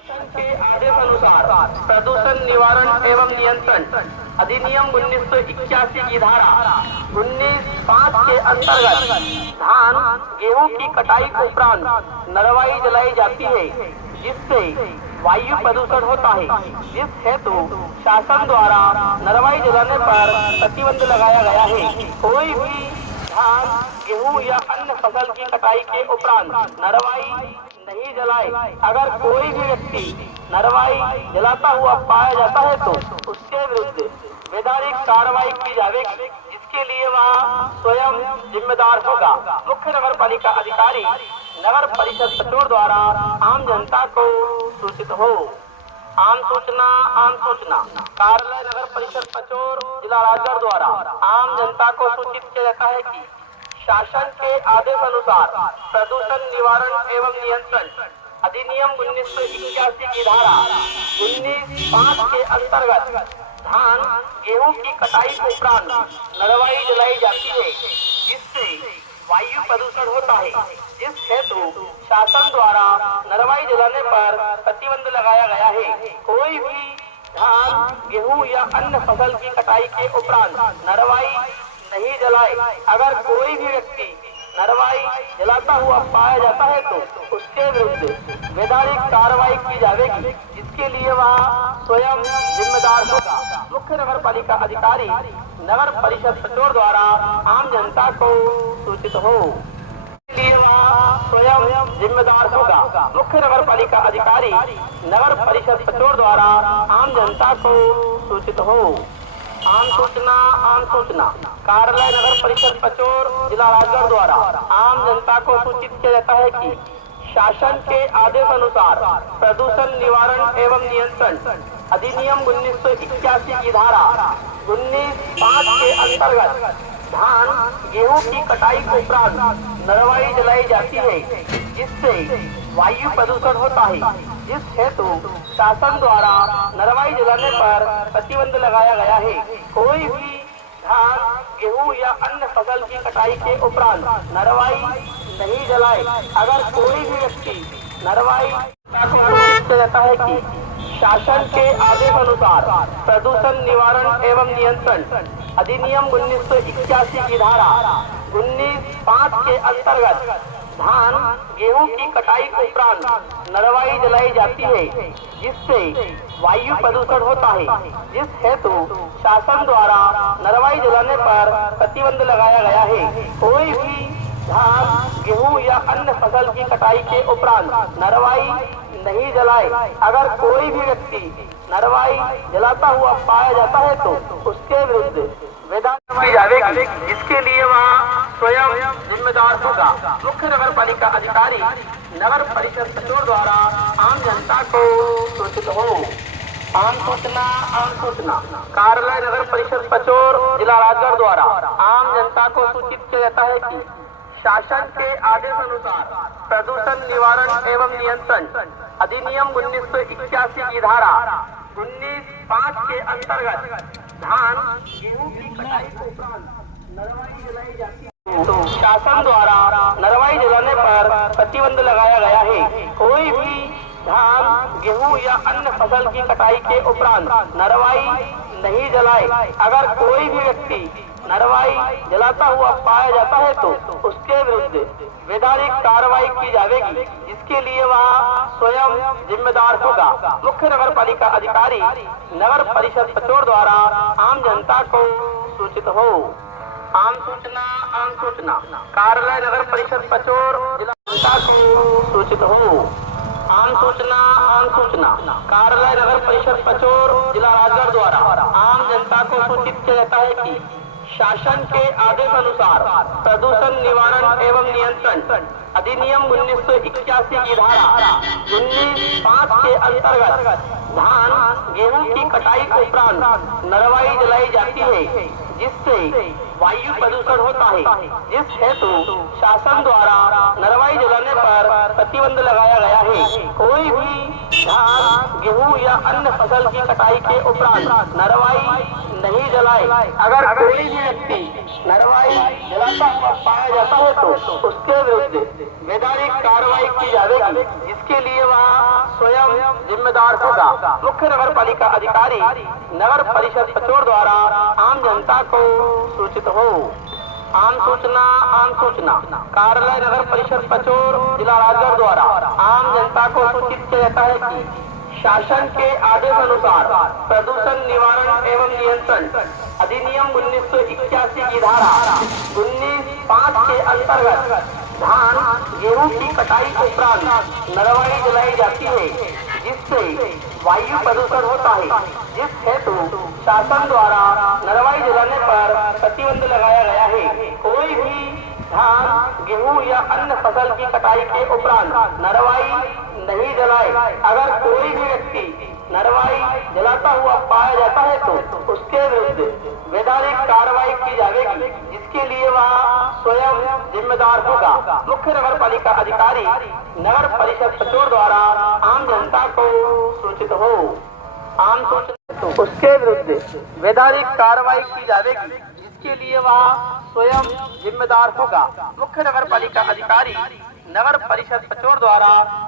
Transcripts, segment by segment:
शासन के आदेशानुसार प्रदूषण निवारण एवं नियंत्रण अधिनियम 1981 की धारा 19(5) के अंतर्गत धान गेहूं की कटाई के उपरांत नरवाई जलाई जाती है, जिससे वायु प्रदूषण होता है। जिस हेतु शासन द्वारा नरवाई जलाने पर प्रतिबंध लगाया गया है। कोई भी धान गेहूं या अन्य फसल की कटाई के उपरांत नरवाई नहीं जलाए। अगर कोई भी व्यक्ति नरवाई जलाता हुआ पाया जाता है तो उसके विरुद्ध वैधानिक कार्रवाई की जाएगी, जिसके लिए वह स्वयं जिम्मेदार होगा। मुख्य नगर पालिका अधिकारी नगर परिषद सचिव द्वारा आम जनता को सूचित हो। आम सूचना कार्यालय नगर परिषद पचोर जिला राजगढ़ द्वारा आम जनता को सूचित किया जाता है कि शासन के आदेश अनुसार प्रदूषण निवारण एवं नियंत्रण अधिनियम 1981 की धारा 19(5) के अंतर्गत धान गेहूं की कटाई के उपरांत नरवाई जलाई जाती है, जिससे वायु प्रदूषण होता है। जिस हेतु शासन द्वारा नरवाई जलाने पर प्रतिबंध लगाया गया है। कोई भी धान गेहूं या अन्य फसल की कटाई के उपरांत नरवाई नहीं जलाए। अगर कोई भी व्यक्ति नरवाई जलाता हुआ पाया जाता है तो उसके विरुद्ध वैधानिक कार्रवाई की जाएगी, जिसके लिए वह स्वयं जिम्मेदार होगा। मुख्य नगर पालिका अधिकारी नगर परिषद सचिव द्वारा आम जनता को सूचित हो। इसलिए वह स्वयं जिम्मेदार होगा। मुख्य नगर पालिका अधिकारी नगर परिषद सचिव द्वारा आम जनता को सूचित हो। आम सूचना कार्यालय नगर परिषद पचोर जिला राजगढ़ द्वारा आम जनता को सूचित किया जाता है कि शासन के आदेश अनुसार प्रदूषण निवारण एवं नियंत्रण अधिनियम 1981 की धारा 19(5) के अंतर्गत धान गेहूं की कटाई के उपरांत नरवाई जलाई जाती है, जिससे वायु प्रदूषण होता है। जिस हेतु शासन द्वारा नरवाई जलाने पर प्रतिबंध लगाया गया है। कोई भी धान गेहूं या अन्य फसल की कटाई के उपरांत नरवाई नहीं जलाए। अगर कोई भी व्यक्ति नरवाई किया जाता है कि शासन के आदेश अनुसार प्रदूषण निवारण एवं नियंत्रण अधिनियम 1981 की धारा 19(5) के अंतर्गत धान गेहूं की कटाई के उपरांत नरवाई जलाई जाती है, जिससे वायु प्रदूषण होता है। जिस हेतु शासन द्वारा नरवाई जलाने पर प्रतिबंध लगाया गया है। कोई भी धान गेहूं या अन्य फसल की कटाई के उपरांत नरवाई नहीं जलाए। अगर कोई भी व्यक्ति नरवाई जलाता हुआ पाया जाता है तो उसके विरुद्ध वैधानिक की जाएगी, जिसके लिए वह स्वयं जिम्मेदार होगा। मुख्य नगर पालिका अधिकारी नगर परिषद सचिव द्वारा आम जनता को सूचित हो। आम सूचना कार्यालय नगर परिषद पचोर जिला राजगढ़ द्वारा आम जनता को सूचित किया जाता है कि शासन के आदेश अनुसार प्रदूषण निवारण एवं नियंत्रण अधिनियम 1981 की धारा 19(5) के अंतर्गत धान गेहूं की कटाई के उपरांत नरवाई जलाई जाती है तो शासन द्वारा नरवाई जलाने पर प्रतिबंध लगाया गया है। कोई भी धान गेहूं या अन्य फसल की कटाई के उपरांत नरवाई नहीं जलाए। अगर कोई भी व्यक्ति नरवाई जलाता हुआ पाया जाता है तो उसके विरुद्ध वैधानिक कार्रवाई की जाएगी, जिसके लिए वह स्वयं जिम्मेदार होगा। मुख्य नगर पालिका अधिकारी नगर परिषद पचोर द्वारा आम जनता को सूचित हो। आम सूचना कार्यालय नगर परिषद पचोर जिला जनता को सूचित हो। आम सूचना कार्यालय नगर परिषद पचोर जिला राजगढ़ द्वारा आम जनता को सूचित किया जाता है कि शासन के आदेश अनुसार प्रदूषण निवारण एवं नियंत्रण अधिनियम 1981 की धारा 19(5) के अंतर्गत धान गेहूं की कटाई के उपरांत नरवाई जलाई जाती है, जिससे वायु प्रदूषण होता है। जिस हेतु शासन द्वारा नरवाई जलाने पर प्रतिबंध लगाया गया है। कोई भी धान गेहूं या अन्य फसल की कटाई के उपरांत नरवाई नहीं जलाए। अगर कोई भी व्यक्ति नरवाई जलाता हुआ पाया जाता है तो उसके विरुद्ध वैधानिक कार्रवाई की जाएगी, जिसके लिए वह स्वयं जिम्मेदार होगा। मुख्य नगर पालिका अधिकारी नगर परिषद पचोर द्वारा आम जनता को सूचित हो। आम सूचना कार्यालय नगर परिषद पचोर जिला राजगढ़ द्वारा आम जनता को सूचित किया जाता है कि शासन के आदेश अनुसार प्रदूषण निवारण एवं नियंत्रण अधिनियम 1981 की धारा 19(5) के अंतर्गत धान गेहूं की कटाई उपरांत नरवाई जलाई जाती है, जिससे वायु प्रदूषण होता है। जिस हेतु शासन द्वारा नरवाई जलाने पर प्रतिबंध लगाया गया है। कोई भी धान गेहूं या अन्य फसल की कटाई के उपरांत नरवाई नहीं जलाए। अगर कोई भी व्यक्ति नरवाई जलाता हुआ पाया जाता है तो उसके विरुद्ध वैधानिक कार्रवाई की जाएगी, जिसके लिए वह स्वयं जिम्मेदार होगा। मुख्य नगर पालिका अधिकारी नगर परिषद पचोर द्वारा आम जनता को सूचित हो। आम सूचना उसके विरुद्ध वैधानिक कार्रवाई की जाएगी, जिसके लिए वह स्वयं जिम्मेदार होगा। मुख्य नगर पालिका अधिकारी नगर परिषद पचोर द्वारा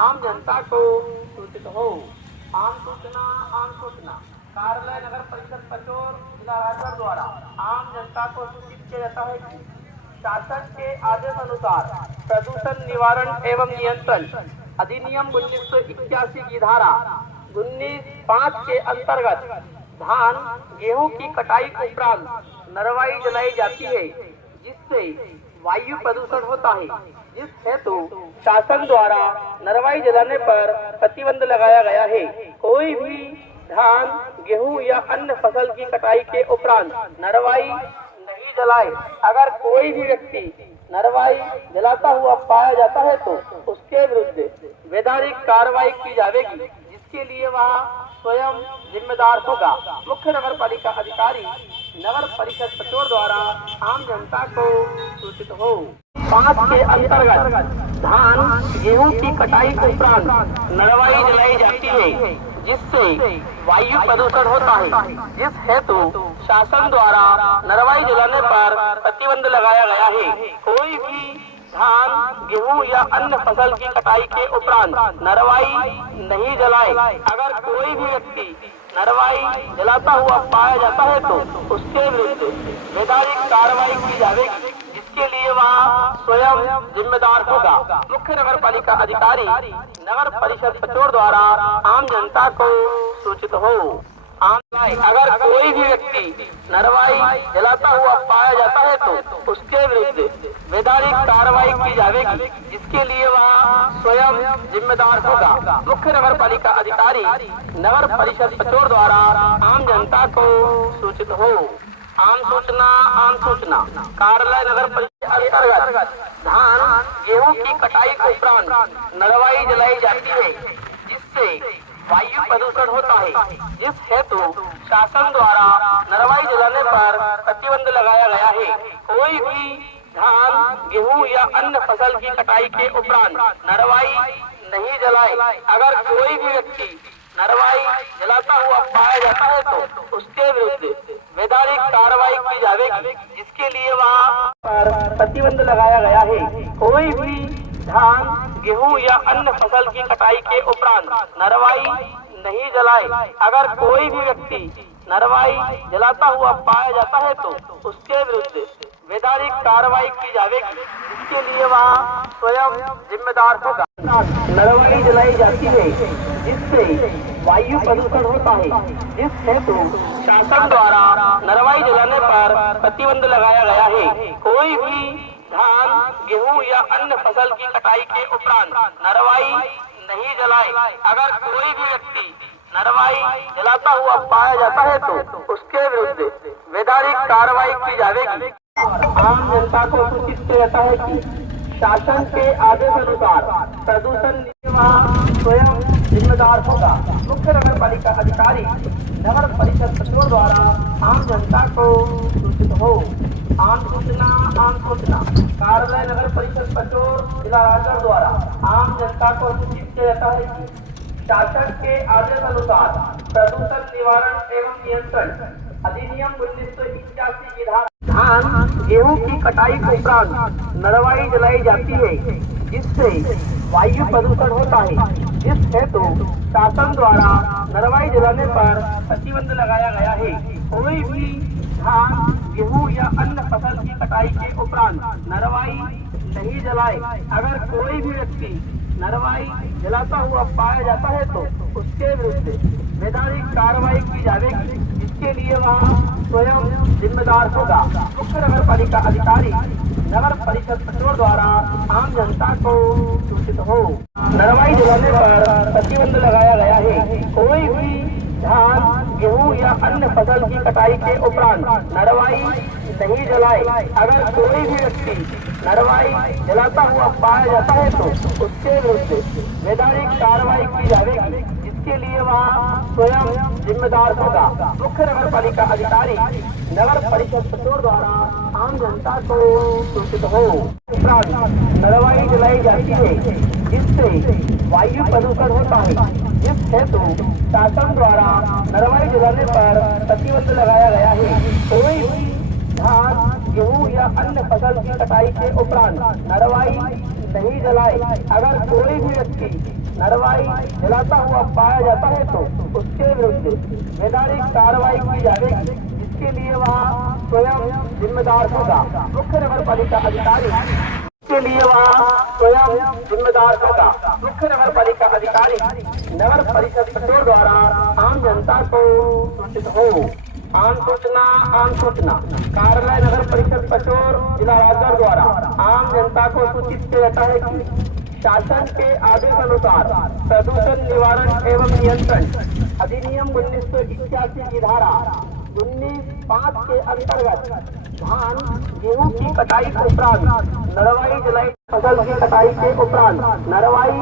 आम जनता को सूचित हो। आम सूचना कार्यालय नगर परिषद पचोर जिला राजगढ़ द्वारा आम जनता को सूचित किया जाता है कि शासन के आदेश अनुसार प्रदूषण निवारण एवं नियंत्रण अधिनियम 1981 की धारा 19(5) के अंतर्गत धान गेहूं की कटाई उपरांत नरवाई जलाई जाती है, जिससे वायु प्रदूषण होता है। जिस हेतु शासन द्वारा नरवाई जलाने पर प्रतिबंध लगाया गया है। कोई भी धान गेहूं या अन्य फसल की कटाई के उपरांत नरवाई नहीं जलाए। अगर कोई भी व्यक्ति नरवाई जलाता हुआ पाया जाता है तो उसके विरुद्ध वैधानिक कार्रवाई की जाएगी, जिसके लिए वह स्वयं जिम्मेदार होगा। मुख्य नगर पालिका अधिकारी नगर परिषद पचोर द्वारा आम जनता को सूचित हो। 5 के अंतर्गत धान गेहूं की कटाई उपरांत नरवाई जलाई जाती है, जिससे वायु प्रदूषण होता है। जिस हेतु शासन द्वारा नरवाई जलाने पर प्रतिबंध लगाया गया है। कोई भी धान गेहूं या अन्य फसल की कटाई के उपरांत नरवाई नहीं जलाए। अगर कोई भी व्यक्ति नरवाई जलाता हुआ पाया जाता है तो उसके विरुद्ध वैधानिक कार्रवाई की जाएगी, जिसके लिए वह स्वयं जिम्मेदार होगा। मुख्य नगर पालिका अधिकारी नगर परिषद पचोर द्वारा आम जनता को सूचित हो। अगर कोई भी व्यक्ति नरवाई जलाता हुआ पाया जाता है तो उसके विरुद्ध वैधानिक कार्रवाई की जाएगी, जिसके लिए वह स्वयं जिम्मेदार होगा। मुख्य नगर पालिका अधिकारी नगर परिषद पचोर द्वारा आम जनता को सूचित हो। आम सूचना कार्यालय नगर परिषद अंतर्गत धान गेहूं की कटाई उपरांत नरवाई जलाई जाती है, जिससे वायु प्रदूषण होता है। जिस हेतु शासन द्वारा नरवाई जलाने पर प्रतिबंध लगाया गया है। कोई भी धान गेहूं या अन्य फसल की कटाई के उपरांत नरवाई नहीं जलाए। अगर कोई भी व्यक्ति नरवाई जलाता हुआ पाया जाता है तो उसके विरुद्ध वैधानिक कार्रवाई की जाएगी, जिसके लिए वहाँ पर प्रतिबंध लगाया गया है। कोई भी धान गेहूं या अन्य फसल की कटाई के उपरांत नरवाई नहीं जलाए। अगर कोई भी व्यक्ति नरवाई जलाता हुआ पाया जाता है तो उसके विरुद्ध वैधानिक कार्रवाई की जाएगी, जिसके लिए वह स्वयं जिम्मेदार होगा। नरवाई जलाई जाती है, जिससे वायु प्रदूषण होता है। जिस हेतु शासन द्वारा नरवाई जलाने पर प्रतिबंध लगाया गया है। कोई भी धान गेहूं या अन्य फसल की कटाई के उपरांत नरवाई नहीं जलाए। अगर कोई भी व्यक्ति नरवाई जलाता हुआ पाया जाता है तो उसके विरुद्ध वैधानिक कार्रवाई की जाएगी। आम जनता को सूचित किया जाता है कि शासन के आदेश अनुसार प्रदूषण स्वयं जिम्मेदार होगा। मुख्य नगर पालिका अधिकारी नगर परिषद पचोर द्वारा आम जनता को सूचित हो। आम सूचना कार्यालय नगर परिषद पचोर जिला राजगढ़ द्वारा आम जनता को सूचित किया जाता है कि शासन के आदेश अनुसार प्रदूषण निवारण एवं नियंत्रण अधिनियम 1981 की धारा धान गेहूं की कटाई के उपरांत नरवाई जलाई जाती है, जिससे वायु प्रदूषण होता है। इस हेतु शासन द्वारा नरवाई जलाने पर प्रतिबंध लगाया गया है। कोई भी धान गेहूं या अन्य फसल की कटाई के उपरांत नरवाई नहीं जलाए। अगर कोई भी व्यक्ति नरवाई जलाता हुआ पाया जाता है तो उसके विरुद्ध वैधानिक कार्रवाई की जाएगी, जिसके लिए वह स्वयं जिम्मेदार होगा। मुख्य नगर पालिका अधिकारी नगर परिषद पचोर द्वारा आम जनता को सूचित हो। नरवाई जलाने पर प्रतिबंध लगाया गया है। कोई भी धान गेहूं या अन्य फसल की कटाई के उपरांत नरवाई नहीं जलाए। अगर कोई भी व्यक्ति नरवाई जलाता हुआ पाया जाता है तो उसके विरुद्ध वैधानिक कार्रवाई की जाएगी, जिसके लिए वह स्वयं जिम्मेदार होगा। मुख्य नगर पालिका अधिकारी नगर परिषद पचोर द्वारा आम जनता को सूचित हो। उपरांत नरवाई जलाई जाती है, जिससे वायु प्रदूषण होता है। इस हेतु शासन द्वारा नरवाई जलाने पर प्रतिबंध लगाया गया है। कोई भी धान गेहूं या अन्य फसल की कटाई के उपरांत नरवाई नहीं जलाए। अगर कोई भी व्यक्ति नरवाई जलाता हुआ पाया जाता है तो उसके विरुद्ध वैधानिक कार्रवाई की जाएगी, जिसके लिए वह स्वयं जिम्मेदार होगा। मुख्य नगर पालिका अधिकारी के लिए वह स्वयं जिम्मेदार होगा। मुख्य नगर पालिका अधिकारी नगर परिषद पचोर द्वारा आम जनता को सूचित हो। आम सूचना कार्यालय नगर परिषद पचोर जिला राजगढ़ द्वारा आम जनता को सूचित किया जाता है कि शासन के आदेश अनुसार प्रदूषण निवारण एवं नियंत्रण अधिनियम 1981 की धारा 19(5) के अंतर्गत धान गेहूं की कटाई के उपरांत नरवाई जलाई फसल की कटाई के उपरांत नरवाई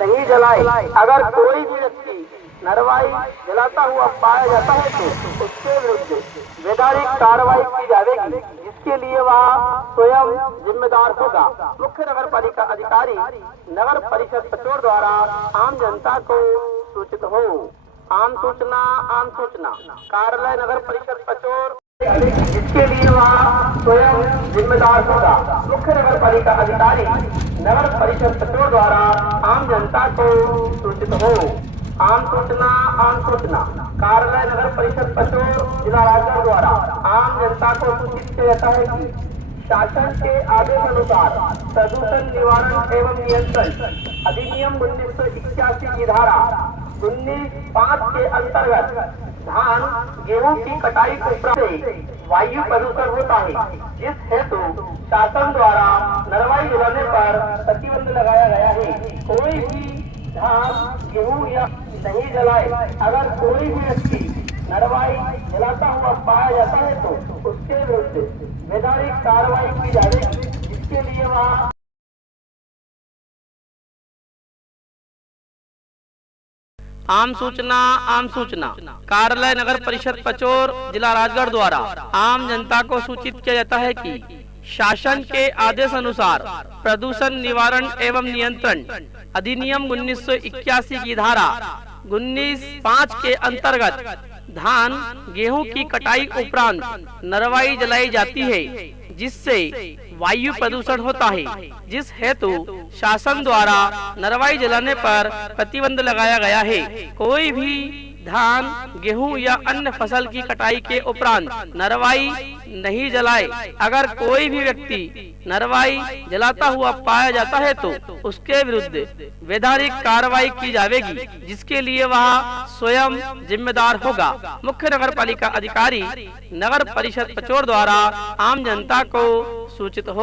नहीं जलाए। अगर कोई भी व्यक्ति नरवाई जलाता हुआ पाया जाता है तो उसके विरुद्ध वैधानिक कार्रवाई की जाएगी, जिसके लिए वह स्वयं जिम्मेदार होगा। मुख्य नगर पालिका अधिकारी नगर परिषद पचोर द्वारा आम जनता को सूचित हो। आम सूचना कार्यालय नगर परिषद पचोर, जिसके लिए वह स्वयं जिम्मेदार होगा। मुख्य नगर पालिका अधिकारी नगर परिषद पचोर द्वारा आम जनता को सूचित हो। आम सूचना कार्यालय नगर परिषद पचोर जिला राजगढ़ द्वारा आम जनता को सूचित किया जाता है कि शासन के आदेश अनुसार प्रदूषण निवारण एवं नियंत्रण अधिनियम 1981 की धारा 19(5) के अंतर्गत धान गेहूं की कटाई के उपरांत वायु प्रदूषण होता है। इस हेतु शासन द्वारा नरवाई जलाने पर प्रतिबंध लगाया गया है। कोई भी धान गेहूं या नहीं जलाए। अगर कोई भी व्यक्ति नरवाई जलाता हुआ पाया जाता है तो उसके विरुद्ध वैधानिक कार्रवाई की जाएगी, जिसके लिए वह आम सूचना कार्यालय नगर परिषद पचोर जिला राजगढ़ द्वारा आम जनता को सूचित किया जाता है कि शासन के आदेश अनुसार प्रदूषण निवारण एवं नियंत्रण अधिनियम 1981 की धारा 19(5) के अंतर्गत धान गेहूं की कटाई उपरांत नरवाई जलाई जाती है, जिससे वायु प्रदूषण होता है। जिस हेतु शासन द्वारा नरवाई जलाने पर प्रतिबंध लगाया गया है। कोई भी धान गेहूं या अन्य फसल की कटाई के उपरांत नरवाई नहीं जलाए। अगर कोई भी व्यक्ति नरवाई जलाता हुआ पाया जाता है तो उसके विरुद्ध वैधानिक कार्रवाई की जाएगी, जिसके लिए वह स्वयं जिम्मेदार होगा। मुख्य नगर पालिका अधिकारी नगर परिषद पचोर द्वारा आम जनता को सूचित हो।